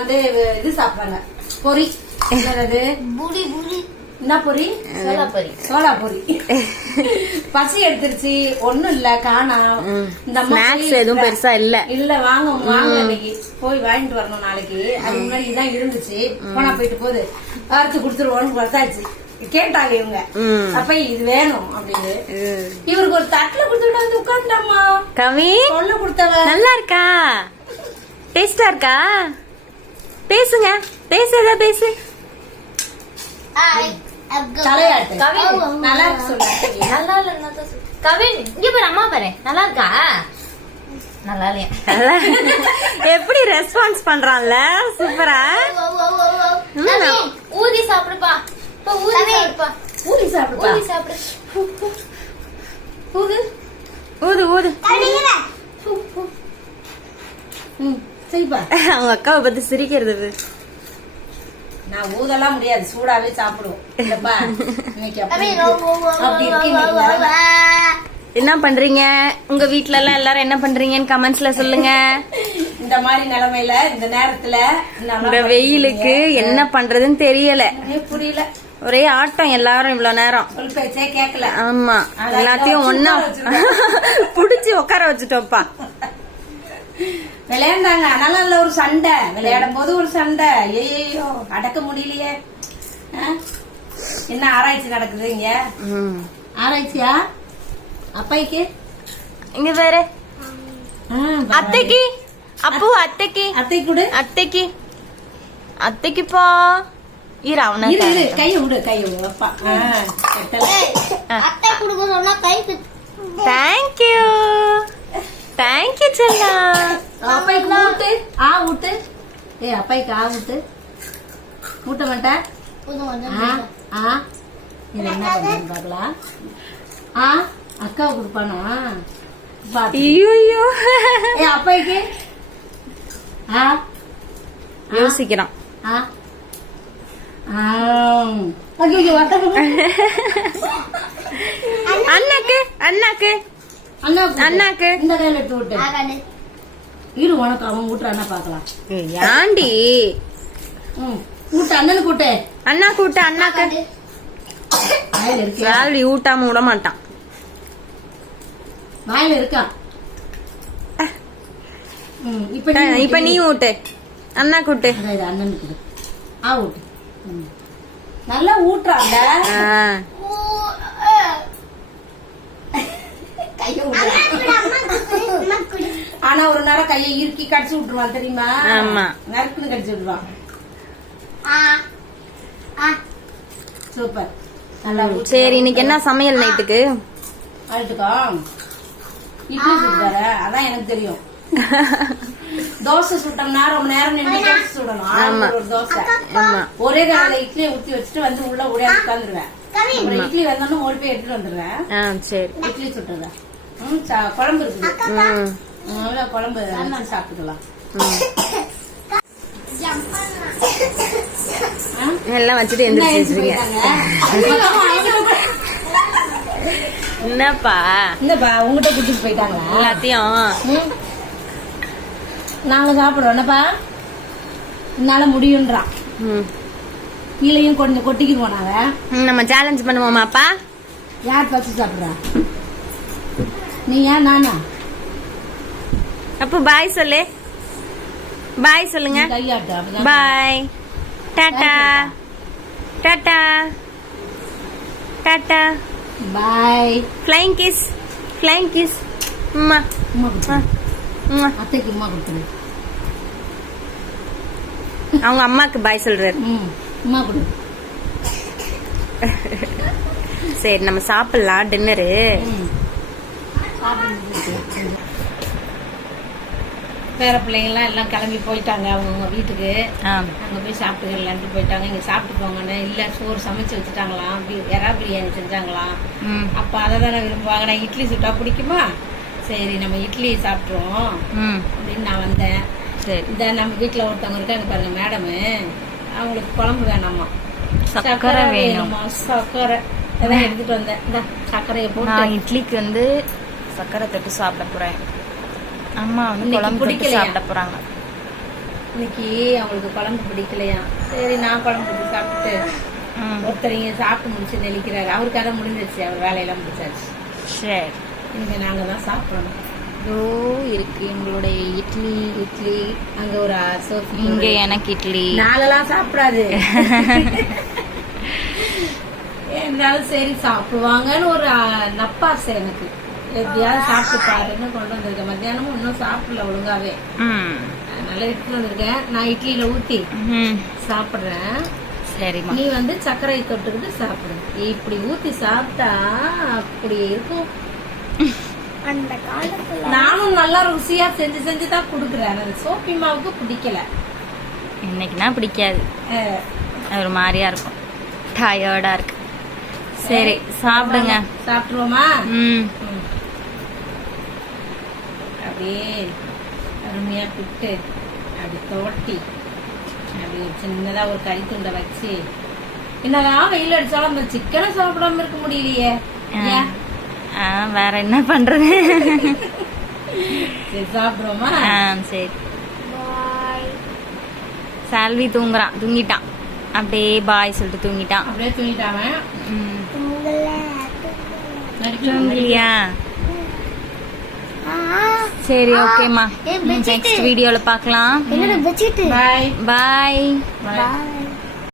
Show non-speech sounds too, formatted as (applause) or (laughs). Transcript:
வந்து இது சாப்பிடுறாங்க பொரி என்னது? புடி புடி என்ன பொரி சோலாபரி சோளா பொரி பசி எடுத்துருச்சு. ஒண்ணும் இல்ல காணோம் ம். இந்த போய் எதுவும் பெருசா இல்ல. இல்ல வாங்க வாங்க இன்னைக்கு. போய் வாங்கிட்டு வரணும் நாளைக்கு. அது முன்னாடி இதான் இருந்துச்சு. போனா போயிட்டு போகுது. அறுத்து கொடுத்துருவோம்னு பார்த்தாச்சு கேட்டாங்க இவங்க. அப்ப இது வேணும் அப்படின்னு. இவருக்கு ஒரு தட்டுல கொடுத்துட்டு வந்து உட்காந்துட்டாமா கவி? சொல்ல கொடுத்தவ. நல்லா இருக்கா? டேஸ்டா இருக்கா? பேசுங்க. பேசு. ஏதா பேசு. நல்லா இருக்கு சொல்ல. நல்லா இல்ல கவின் இங்க பாரு அம்மா பாரு. நல்லா இருக்கா? நல்லா இல்லையா? எப்படி ரெஸ்பான்ஸ் பண்றான்ல? சூப்பரா ஊதி சாப்பிடுப்பா. இப்ப ஊதி சாப்பிடுப்பா. ஊதி சாப்பிடுப்பா? ஊதி சாப்பிடு. ஊது. ஊது ஊது. ம். (laughs) அவங்க அக்காவை பத்தி சிரிக்கிறது. நான் ஊதெல்லாம் முடியாது சூடாவே சாப்பிடுவோம். என்ன பண்றீங்க? உங்க வீட்ல எல்லாம் எல்லாரும் என்ன பண்றீங்கன்னு கமெண்ட்ஸ்ல சொல்லுங்க. (laughs) இந்த மாதிரி நிலைமையில இந்த நேரத்துல இந்த வெயிலுக்கு என்ன பண்றதுன்னு தெரியல. புரியல. ஒரே ஆட்டம் எல்லாரும் இவ்வளவு நேரம். கேட்கல ஆமா எல்லாத்தையும் ஒன்னா (laughs) புடிச்சு உட்கார வச்சுட்டோம்ப்பா. விளையாண்டாங்க. அதனால இல்ல ஒரு சண்டை. விளையாடும் போது ஒரு சண்டை. ஐயோ அடக்க முடியலையே. ஆ? என்ன ஆராய்ச்சி நடக்குது இங்க. ஆராய்ச்சியா? அப்பாய்க்கு இங்க வேற. அத்தைக்கு. அப்பு அத்தைக்கு. அத்தை கொடு அத்தைக்கு. அத்தைக்குப்பா இரு அவனை இரு இரு. கையை விடு கையை விடு. அப்பா. அத்தை கொடுக்க சொன்னா கை தேங்க்யூ தேங்க்யூ செல்லா அப்பாய்க்கு ஊட்டு ஆ ஊட்டு ஏ அப்பாய்க்கு ஆ ஊட்டு ஊட்ட மாட்டேன் ஆ ஆ. இது என்ன பண்ணுறது பார்க்கலாம் ஆ அக்காவை கொடுப்பானா. ஐயோ ஏ அப்பாய்க்கு ஆ யோசிக்கிறான். ஆ. அண்ணாக்கு அண்ணாக்கு. அண்ணாக்கு. இந்த கையில எடுத்து விட்டு. இரு உனக்கு அவன் ஊட்டுறானா பாக்கலாம் ஏண்டி ஊட்டு அண்ணனு கூட்டு அண்ணா கூட்டு அண்ணாக்கு. வாயில இருக்கு? வேலி ஊட்டாம விட மாட்டான். வாயில இருக்கா? ம், இப்ப நீ இப்ப நீ ஊட்டு. அண்ணா கூட்டு. அண்ணனுக்கு. ஆ ஊட்டு. நல்லா ஊட்டுறாங்க கைய ஆனா ஒரு நேரம் கையை இறுக்கி கடிச்சு விட்டுருவான் தெரியுமா? ஆமா. நறுக்குன்னு கடிச்சு விட்டுருவான். சூப்பர். நல்லா. சரி இன்னைக்கு என்ன சமையல் நைட்டுக்கு? அழுத்துக்கோ இட்லி சுட்டார அதான் எனக்கு தெரியும். தோசை சுட்டோம்னா ரொம்ப நேரம் நின்று தோசை சுடணும். ஒரு தோசை. ஒரே கடையில இட்லியை ஊத்தி வச்சுட்டு வந்து உள்ள ஓடியா உட்காந்துருவேன். இட்லி வந்தோன்னு ஓடி போய் எடுத்துட்டு வந்துடுவேன் ஆ சரி. இட்லி சுட்டுறேன். குழம்பு அதனால குழம்பு சாப்பிட்டுக்கலாம்? எல்லாம் வச்சுட்டு என்ன எந்திரிச்சு எழுந்து வச்சிருக்கீங்க போயிட்டாங்க? என்னப்பா? என்னப்பா உங்ககிட்ட கூட்டிட்டு போயிட்டாங்களா? எல்லாத்தையும். ம். நாங்க சாப்பிடுறோம். என்னப்பா? என்னால முடியுன்றான் ம். கீழையும் கொஞ்சம் கொட்டிக்கிடுவோம் நாங்க நம்ம சேலஞ்ச் பண்ணுவோமாப்பா? யார் பச்சு சாப்பிடுறா? நீ ஏன் நானா? அப்போ பாய் சொல்லு. பாய் சொல்லுங்க. Bye tata tata tata bye flying kiss flying kiss அம்மா அம்மா. அத்தைக்கு உமா கொடுத்துரு. அவங்க அம்மாக்கு பாய் சொல்றாரு. ம். உமா கொடு. சரி நம்ம சாப்பிடலாம் டின்னரு ம். பேர பிள்ளைங்கள்லாம் எல்லாம் கிளம்பி போயிட்டாங்க அவங்கவுங்க வீட்டுக்கு. அங்க போய் சாப்பிட்டுக்கலான்ட்டு போயிட்டாங்க. இங்க சாப்பிட்டு போங்கன்னு இல்ல சோறு சமைச்சு வச்சுட்டாங்களாம். எறா பிரியாணி செஞ்சாங்களாம். அப்ப அதை தானே விரும்புவாங்க. நான் இட்லி சுட்டா பிடிக்குமா? சரி நம்ம இட்லி சாப்பிட்ருவோம் அப்படின்னு நான் வந்தேன். சரி. இந்த நம்ம வீட்டுல ஒருத்தவங்க இருக்காங்க பாருங்க மேடமு அவங்களுக்கு குழம்பு வேணாமா? சக்கரை வேணும். சக்கரை. அதான் எடுத்துட்டு வந்தேன். சர்க்கரையை போட்டு. இட்லிக்கு வந்து சக்கரை தொட்டு சாப்பிட போறேன். அம்மா வந்து குழம்பு தொட்டு? சாப்பிட போறாங்க. இன்னைக்கு அவங்களுக்கு குழம்பு பிடிக்கலையா? சரி நான் குழம்பு சாப்பிட்டு ம், ஒருத்தர் இங்க சாப்பிட்டு முடிச்சு நெளிக்கிறாரு அவருக்கு அதை முடிஞ்சிருச்சு. அவர் வேலையெல்லாம் முடிச்சாச்சு. சரி. இங்க நாங்க தான் சாப்பிடணும். இதோ இருக்கு எங்களுடைய இட்லி இட்லி. அங்க ஒரு சோஃபி இங்க எனக்கு இட்லி. நாளெல்லாம் சாப்பிடாது. (laughs) (laughs) இருந்தாலும் சரி சாப்பிடுவாங்கன்னு ஒரு நப்பாசை எனக்கு. எப்படியாவது சாப்பிட்டு பாருன்னு கொண்டு வந்திருக்கேன் மத்தியானமும் இன்னும் சாப்பிடல ஒழுங்காவே. அதனால எடுத்துட்டு வந்திருக்கேன். நான் இட்லியில ஊத்தி சாப்பிடுறேன். சரிம்மா. நீ வந்து சர்க்கரையை தொட்டுக்கிட்டு சாப்பிடு. இப்படி ஊத்தி சாப்பிட்டா அப்படி இருக்கும். அந்த காலத்துல நானும் நல்லா ருசியா செஞ்சு செஞ்சு தான் கொடுக்குறேன். எனக்கு சோப்பி மாவுக்கு பிடிக்கல. இன்னைக்குனா பிடிக்காது. ஒரு மாதிரியா இருக்கும். டயர்டா இருக்கு. சரி சாப்பிடுங்க. சாப்பிட்டுருவோமா? ம். அப்படியே அருமையா புட்டு அப்படி தோட்டி அப்படி சின்னதா ஒரு கறி துண்டை வச்சு என்னதான் வெயில் அடிச்சாலும் அந்த சிக்கனை சாப்பிடாம இருக்க முடியலையே? வேற என்ன பண்றது? சரி சாப்பிடுவோமா? சரி. சால்வி தூங்குறான் தூங்கிட்டான் அப்படியே பாய் சொல்லிட்டு தூங்கிட்டான் அப்படியே தூங்கிட்டாம ம். தூங்கலையா? சரி ஓகேம்மா. நெக்ஸ்ட் வீடியோல பார்க்கலாம். பாய் பாய்